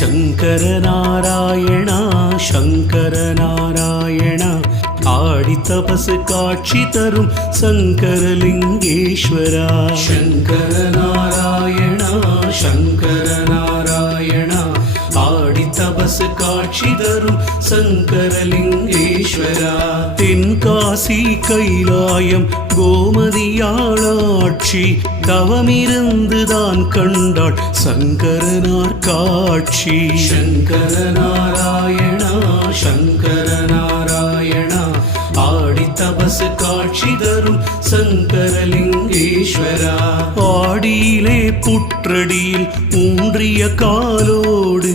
சங்கரநாராயணா சங்கரநாராயணா ஆடி தபசு காட்சி தரும் சங்கரலிங்கேஸ்வரா சங்கரநாராயணா சங்கரநாராயணா ஆடி தபசு காட்சி தரும் சங்கரலிங்கேஸ்வரா தென்காசி கைலாயம் கோமதியாளாட்சி தவமிருந்துதான் கண்டாள் சங்கரனார் காட்சி. சங்கரநாராயணா சங்கரன் காட்சி தரும் சங்கரலிங்கேஸ்வரா. ஆடியிலே புற்றடியில் ஊன்றிய காலோடு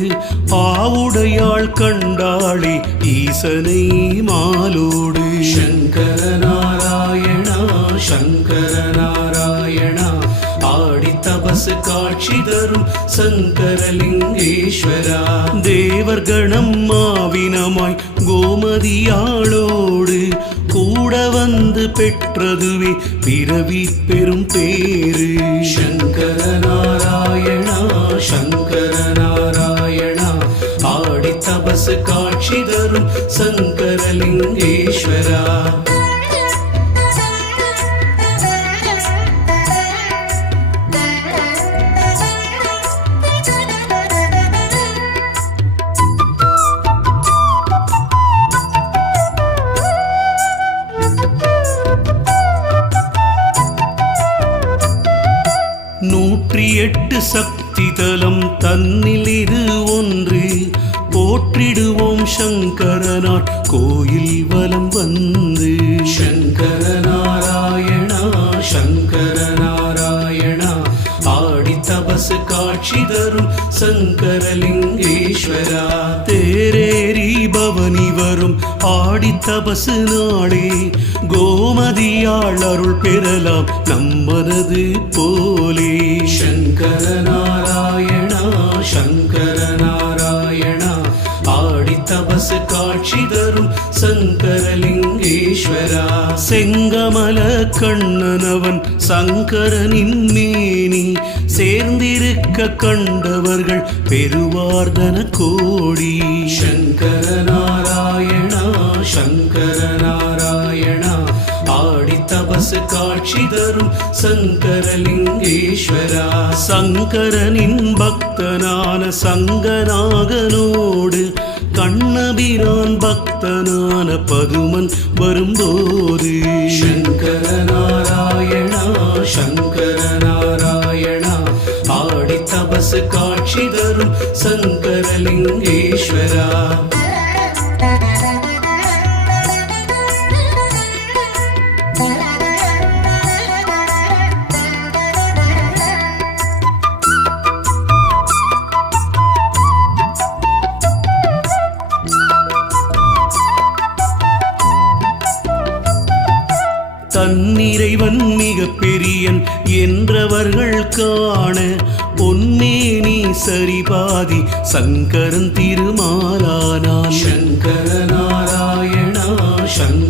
ஆவுடையாள் கண்டாளே ஈசனை மாலோடு. சங்கர நாராயணா சங்கர நாராயணா ஆடி தபசு காட்சி தரும் சங்கரலிங்கேஸ்வரா தேவர்கணம் மாவினமாய் கோமதியாளோடு கூட வந்து பெற்றதுவே பிறவி பெரும் பேரு சங்கர நாராயணா சங்கர நாராயணா ஆடி தபசு காட்சி தரும் சங்கரலிங்கேஸ்வரா. நூற்றி எட்டு சக்தி தலம் தன்னில் இது ஒன்று. போற்றிடுவோம் சங்கரனார் கோயில் வலம் வந்து. சங்கரநாராயணா சங்கரநாராயணா ஆடி தபசு காட்சி தரும் சங்கரலிங்கேஸ்வரா. நாளும் ஆடி தபசு நாளே கோமதியாள் அருள் பெறலாம் நம்மனது போலே. சங்கர நாராயணா சங்கர நாராயணா ஆடி தபசு காட்சி செங்கமல கண்ணனவன் சங்கரனின் மேனி. சேர்ந்திருக்க கண்டவர்கள் பெருவார்தன கோடி. சங்கர நாராயணா சங்கர நாராயணா ஆடி தபசு காட்சி தரும் சங்கரலிங்கேஸ்வரா. சங்கரனின் பக்தனான சங்கநாகனோடு கண்ணபிரான் பக்தனான பதுமன் வரும்போது. சங்கர நாராயணா சங்கர நாராயணா ஆடி தபசு காட்சி தரும் சங்கரலிங்கேஸ்வரா. தன்னிறைவன் மிக பெரியன் என்றவர்கள் காண பொன்னே நீ சரிபாதி சங்கரன் திருமாலானான். சங்கர நாராயணா சங்கர